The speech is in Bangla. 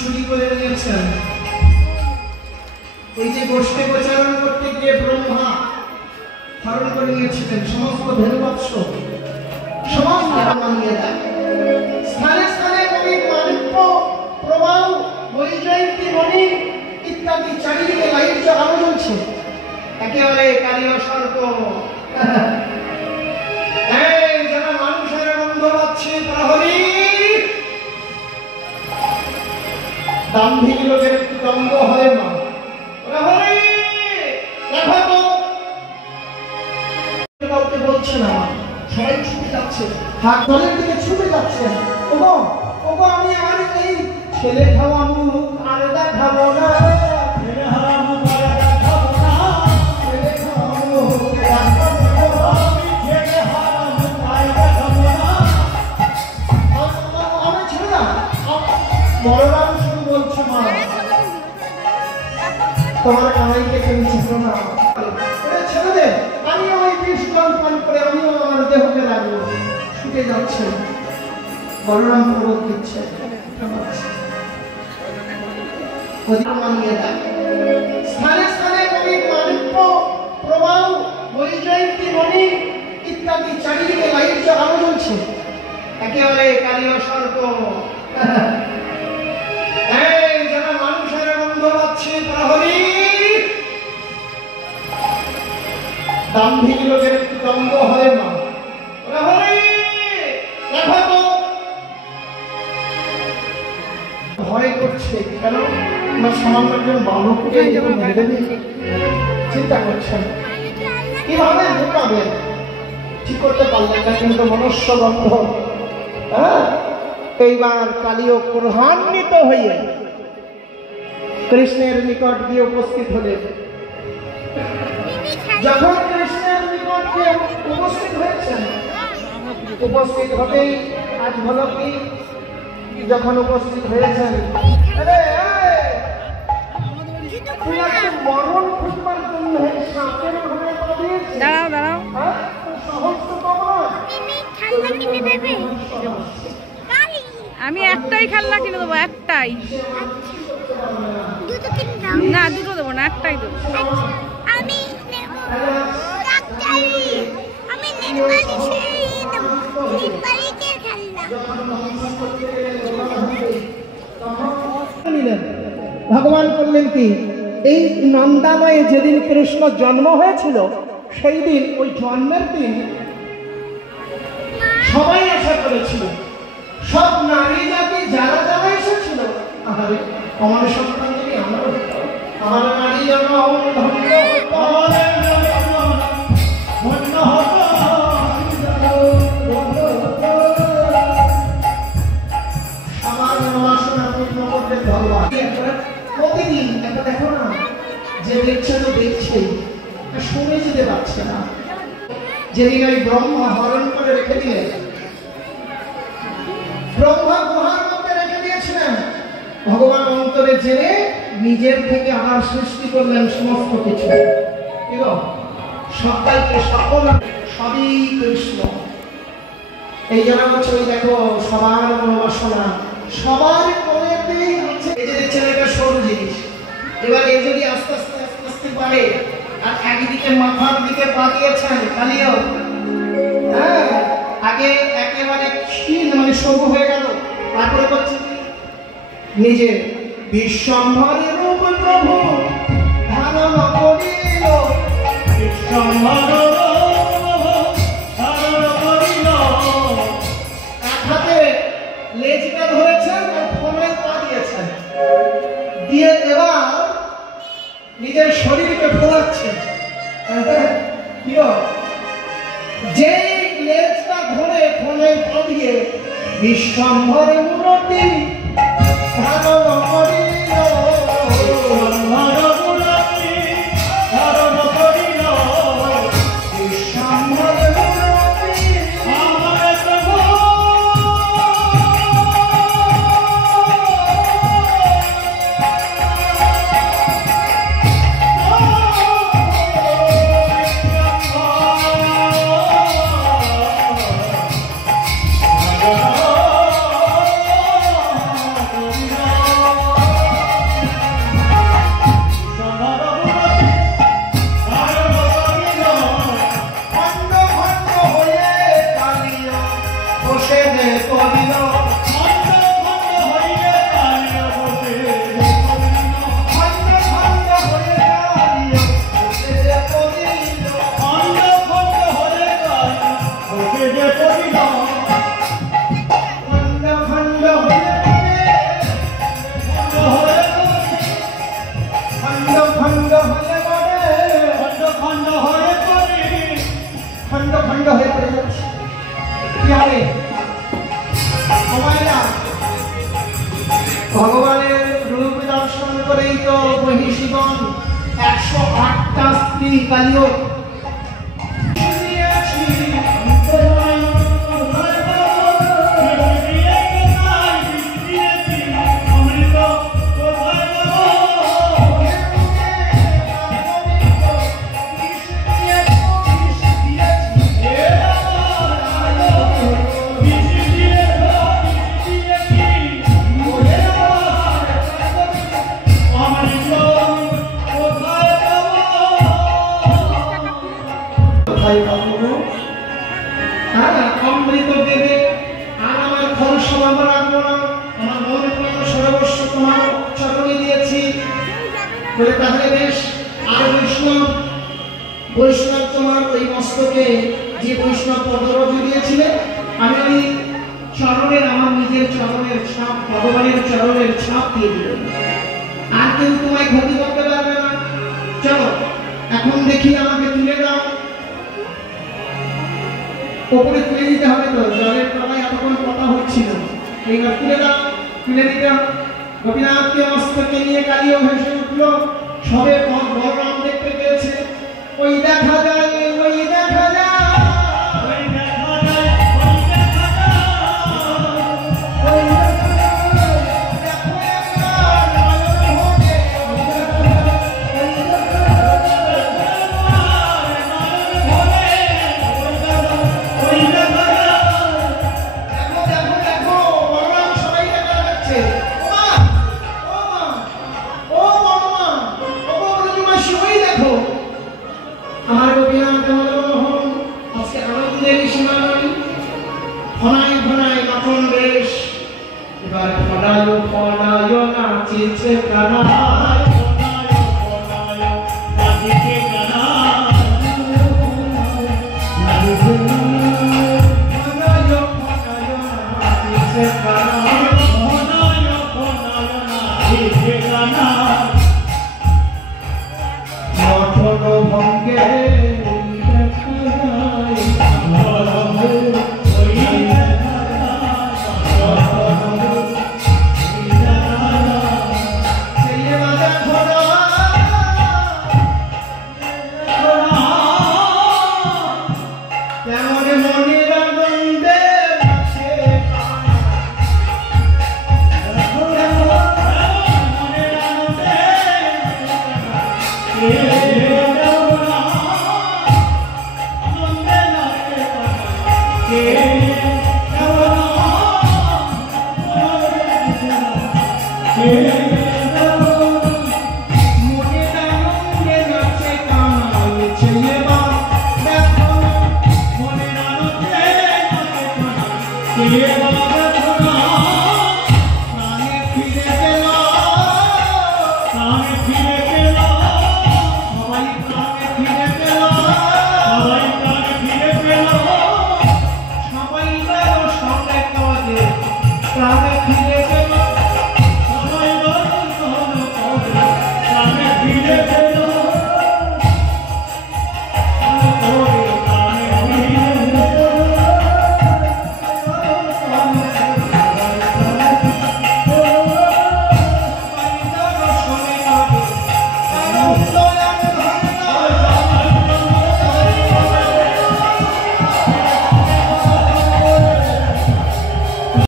চুরি করে নিয়েছেন। এই যে গোষ্ঠী প্রচারণ করতে গিয়ে ব্রহ্মা হরণ করে নিয়েছিলেন সমস্ত ধনুবৎস, সমস্ত মানিয়ে দেয়। স্থানে স্থানে কবি মাণিক্য প্রবাহ বৈজয়ন্তী মণি ইত্যাদি চারিদিকে লাইট আলো জ্বলছে, একেবারে কালীয় সর্প। এই যারা মানুষের আনন্দ পাচ্ছে প্রহরী দাম্ভিক লোকের একটু দম্ভ হয় না। প্রহরী দেখো তো কাউকে বলছে না, সবাই ছুটে যাচ্ছে, হাত জলের দিকে ছুটে যাচ্ছে। ওগো ওগো আমি আমার এই ছেলে খাওয়া মুখ আর দেখাবো না, ছেলে খাওয়া মুখ আর দেখাবো না, ছেলে খাওয়া মুখ আমি ছেলে খাওয়া মুখ আর দেখাবো না। আমি ছেলে না বড়রাম শুধু বলছে মা তোমার কামাইকে তুমি ছিল না ছেলেদের, আমিও ওই বিষ জল পান করে আমিও আমার দেহকে রাখবো। ছুটে যাচ্ছে বলরাম প্রবোধ দিচ্ছে, স্থানে স্থানে কবি মাণিক্য প্রবাহ বৈজয়ন্তী মণি ইত্যাদি চারিদিকে লাইট আলো জ্বলছে, একেবারে কালীয় সর্প। এই যারা মানুষের আনন্দ পাচ্ছে প্রহরী দাম্ভিক লোকের একটু দম্ভ হয় না। প্রহরী দেখো তো ভয় করছে কেন না, সামান্য একজন বালককে মেরে দিই চিন্তা করছেন কিভাবে ঢুকাবেন, ঠিক করতে পারলেন না, কিন্তু মনুষ্য বন্ধ। এইবার কালীয় ক্রোধান্বিত হয়ে কৃষ্ণের নিকট গিয়ে উপস্থিত হলেন। যখন কৃষ্ণের নিকট গিয়ে উপস্থিত হয়েছেন, উপস্থিত হতেই আজ হলো কি, যখন উপস্থিত হয়েছেন মরণ খুঁজবার জন্য সাপের ঘরে দাঁড়াও দাঁড়াও আমি একটাই খেলনা কিনে দেবো, একটাই না, দুটো দেবো না, একটাই দেবো। ভগবান করলেন কি, এই নন্দালয়ে যেদিন কৃষ্ণ জন্ম হয়েছিল সেই দিন, ওই জন্মের দিন সবাই আশা করেছিল, সব নারী জাতি যারা যারা এসেছিল, আরে আমার সন্তান যদি আমার নারী জন্ম প্রতিদিন একটা দেখো না, যে দেখছে তো দেখছেই, শুনে যেতে পারছে না। যেদিন ওই ব্রহ্মা হরণ করে রেখে দিলেন, ব্রহ্মা গুহার মধ্যে রেখে দিয়েছিলেন, ভগবান অন্তরে জেনে নিজের থেকে আবার সৃষ্টি করলেন সমস্ত কিছু। সবাইকে সকল সবই কৃষ্ণ। এই জন্য হচ্ছে ওই দেখো সবার মনোবাসনা সবার মনেতেই আছে। এই যে দেখছেন এটা সরু জিনিস, এবার এই যদি আস্তে আস্তে আস্তে আস্তে পারে, আর একদিকে মাথার দিকে পা দিয়েছেন কালিও, হ্যাঁ আগে একেবারে ক্ষীণ মানে সরু হয়ে গেল, তারপরে করছে নিজে বিশ্বম্ভরের রূপ প্রভু ধারণ করিল, বিশ্বম্ভর ধারণ করিল, এক হাতে লেজটা ধরেছেন আর ফোনায় পা দিয়েছেন, দিয়ে এবার নিজের শরীরকে ফোলাচ্ছেন। যে লেজটা ধরে ফোনায় পা দিয়ে বিশ্বম্ভরের মূর্তি ধারণ করিল, মূর্তি ধারণ করিল, বিশ্বম্ভরের মূর্তি আমার প্রভু। কালীয় মহিষীগণ 108টা স্ত্রী কালীয় অমৃত দেবে আর আমার ঘর সভা রাখবো না, আমার মন প্রাণ সর্বস্ব তোমার চরণে দিয়েছি বলে তাহলে বেশ। আর বৈষ্ণব তোমার ওই মস্তকে যে বৈষ্ণব পদরজ দিয়েছিলে আমি ওই চরণের আমার নিজের চরণের ছাপ ভগবানের চরণের ছাপ দিয়ে দিলাম, আর কেউ তোমায় ক্ষতি করতে পারবে না। চলো এখন দেখি আমাকে তুলে দাও, ওপরে তুলে দিতে হবে তো, জলের তলায় এতক্ষণ কথা হচ্ছিল, এইবার তুলে দাও, তুলে দিতে হবে। গোপীনাথকে মস্তকে নিয়ে কালীয় ভেসে উঠল, সবে বলরাম দেখতে পেয়েছে, ওই দেখা যায়, ওই দেখা যায়, ওই দেখা যায়, ওই দেখা যায়, ওই দেখা যায়, দেখো একবার নয়ন ভরে, ওই দেখা যায়, দেখো দেখো দেখো বলরাম সবাই দেখা যাচ্ছে। আমার গোপীনাথ মদনমোহন আজকে আনন্দের সীমা নাই, ঘনায় ঘনায় নটন বেশ, এবার ফলায় ফলায় নাচিছে কানায়, নাচিছে কানায়, নাচিছে কানায়, নটন ভঙ্গে সবাই